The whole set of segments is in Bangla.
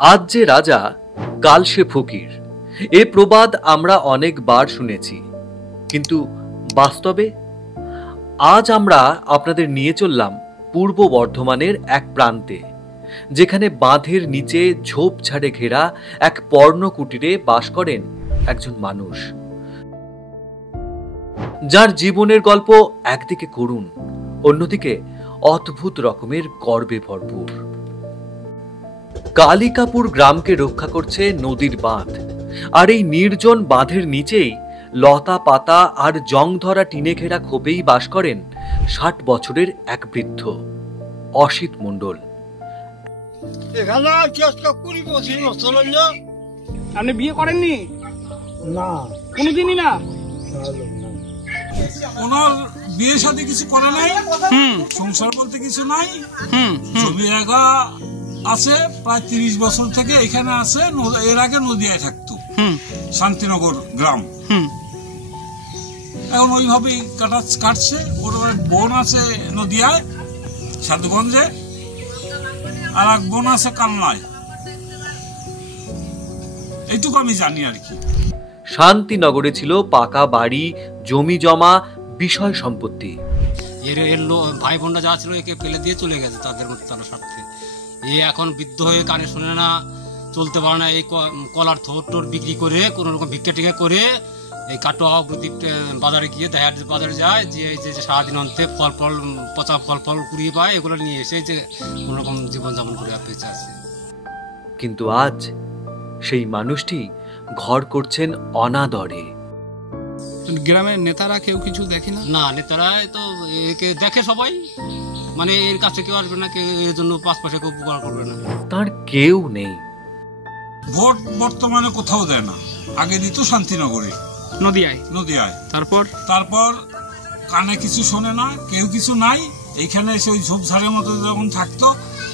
আজ যে রাজা কাল সে ফকির, এ প্রবাদ আমরা অনেকবার শুনেছি, কিন্তু বাস্তবে আজ আমরা আপনাদের নিয়ে চললাম পূর্ব বর্ধমানের এক প্রান্তে, যেখানে বাঁধের নিচে ঝোপঝাড়ে ঘেরা এক পর্ণকুটিরে বাস করেন একজন মানুষ, যার জীবনের গল্প একদিকে করুণ, অন্যদিকে অদ্ভুত রকমের গর্বে ভরপুর। কালিকাপুর গ্রামকে রক্ষা করছে নদীর বাঁধ, আর এই নির্জন বাঁধের নিচেই লতা পাতা আর জং ধরা টিনে ঘেরা খোপেই বাস করেন ৬০ বছরের এক বৃদ্ধ, অসিত মণ্ডল। আপনি বিয়ে করেননি? না, কোনোদিনই না। ওনার বিয়ে সাথে কিছু করে নাই, সংসার বলতে কিছু নাই। জমি জায়গা আছে প্রায় ৩০ বছর থেকে এখানে আছে। এর আগে নদিয়ায় থাকতো, শান্তিনগর গ্রাম। এখন ওইভাবেই কাটছে। ওর বোন আছে নদিয়ায় সাধুগঞ্জে, আর এক বোন আছে কালনায়। এইটুকু আমি জানি আর কি। শান্তিনগরে ছিল পাকা বাড়ি, জমি জমা, বিষয় সম্পত্তি। এর ভাই বোনরা যা ছিল একে ফেলে দিয়ে চলে গেছে তাদের স্বার্থে। এ এখন বৃদ্ধ হয়ে কানে শোনে না, চলতে পারে না। এই কলার থোর টোর বিক্রি করে কোনো রকম ভিক্ষা টিকা করে এই কাটোয়া বাজারে গিয়ে বাজারে যায়, যে এই যে সারাদিন অন্তে ফল পচা ফল কুড়িয়ে পায়, এগুলো নিয়ে এসে যে কোনোরকম জীবনযাপন করে বেঁচে আছে। কিন্তু আজ সেই মানুষটি ঘর করছেন অনাদরে। গ্রামের নেতারা কেউ কিছু দেখে না? না, নেতারা তো একে দেখে সবাই, মানে এর কাছে কেউ আসবে না, কেউ এর জন্য 5 পয়সা কেউ উপকার করবে না। তার কেউ নেই। ভোট বর্তমানে কোথাও দেয় না, আগে দিত শান্তিনগরে, নদিয়ায়। তারপর কানে কিছু শোনে না, কেউ কিছু নাই। এইখানে এসে ওই ঝোপঝাড়ের মতো যখন থাকতো,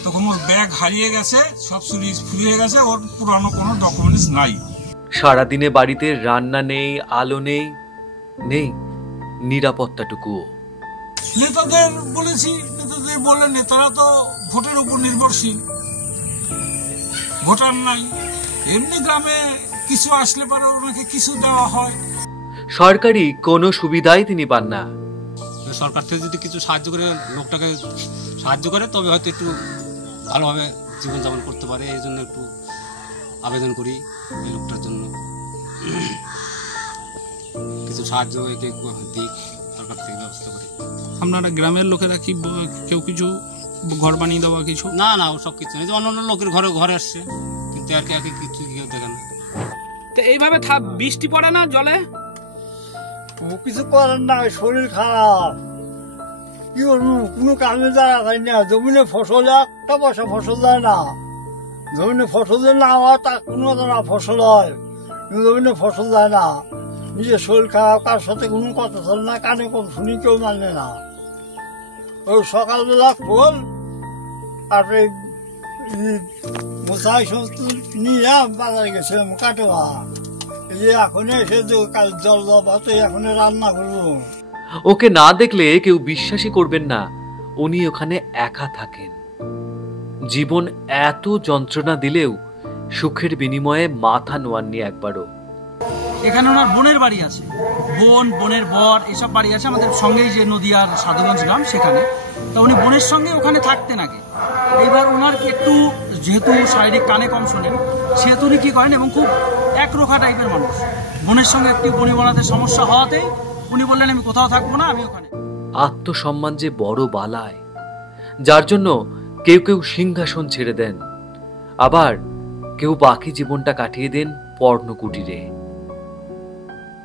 তখন ওর ব্যাগ হারিয়ে গেছে, সব চুরি ফুরিয়ে গেছে, ওর পুরানো কোনো ডকুমেন্টস নাই। সারাদিনে বাড়িতে রান্না নেই, আলো নেই, নেই নিরাপত্তাটুকুও। নেতাদের বলেছি, নেতাদের বলে নেতারা তো ভোটের উপর নির্ভরশীল, ভোটার নাই। এমনি গ্রামে কিছু আসলে পরে ওনাকে কিছু দেওয়া হয়। সরকারি কোনো সুবিধাই তিনি পান না। সরকার থেকে যদি কিছু সাহায্য করে, লোকটাকে সাহায্য করে, তবে হয়তো একটু ভালোভাবে জীবনযাপন করতে পারে। এই জন্য একটু আবেদন করি এই লোকটার জন্য, কিছু সাহায্য দিক সরকার থেকে ব্যবস্থা করি। আপনারা গ্রামের লোকেরা কি কেউ কিছু ঘর বানিয়ে দেওয়া কিছু? না, ও সব কিছু নেই। অন্য লোকের ঘরে আসছে, কিন্তু আর কি কিছু কেউ দেখে না। তো এইভাবে বৃষ্টি পড়ে না, জলে কিছু করেন না, শরীর খারাপ, কি করবো, কোনো কামে দ্বারা হয় না। জমিনে ফসল একটা পয়সা ফসল দেয় না, জমিনে ফসল না হয় তা কোনো না ফসল হয়, জমিনে ফসল দেয় না। নিজের শরীর খারাপ, কার সাথে কোনো কথা চলে না, কানে কম শুনি, কেউ মানে না। ওই সকালবেলা ফল তারপরে মশাই সমস্ত নিয়ে বাজারে গেছিলাম কাটোয়া। এখন এসে জল দেওয়া, এখন রান্না করবো। ওকে না দেখলে কেউ বিশ্বাসই করবেন না উনি ওখানে একা থাকেন। জীবন এত যন্ত্রণা দিলেও সুখের বিনিময়ে মাথা নোয়াননি একবারও। এখানে ওনার বোনের বাড়ি আছে, বোনের বর এসব বাড়ি আছে আমাদের সঙ্গেই, যে নদিয়ার সাধুগঞ্জ গ্রাম, সেখানে। তা উনি বোনের সঙ্গে ওখানে থাকতেন আগে। এইবার ওনার একটু, যেহেতু শারীরিক কানে কম শোনেন, সেহেতু উনি কি করেন, এবং খুব একরোখা টাইপের মানুষ। বোনের সঙ্গে একটু বনিবনাতে সমস্যা হওয়াতে উনি বললেন আমি কোথাও থাকবো না, আমি ওখানে। আত্মসম্মান যে বড় বালায়, যার জন্য কেউ কেউ সিংহাসন ছেড়ে দেন, আবার কেউ বাকি জীবনটা কাটিয়ে দেন পর্ণকুটিরে।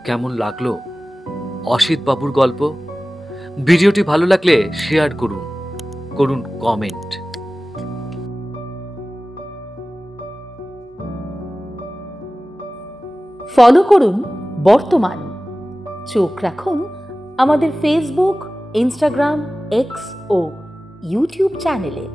কেমন লাগলো অসিত বাবুর গল্প? ভিডিওটি ভালো লাগলে শেয়ার করুন কমেন্ট। ফলো করুন বর্তমান। চোখ রাখুন আমাদের ফেসবুক, ইনস্টাগ্রাম, এক্স ও ইউটিউব চ্যানেলে।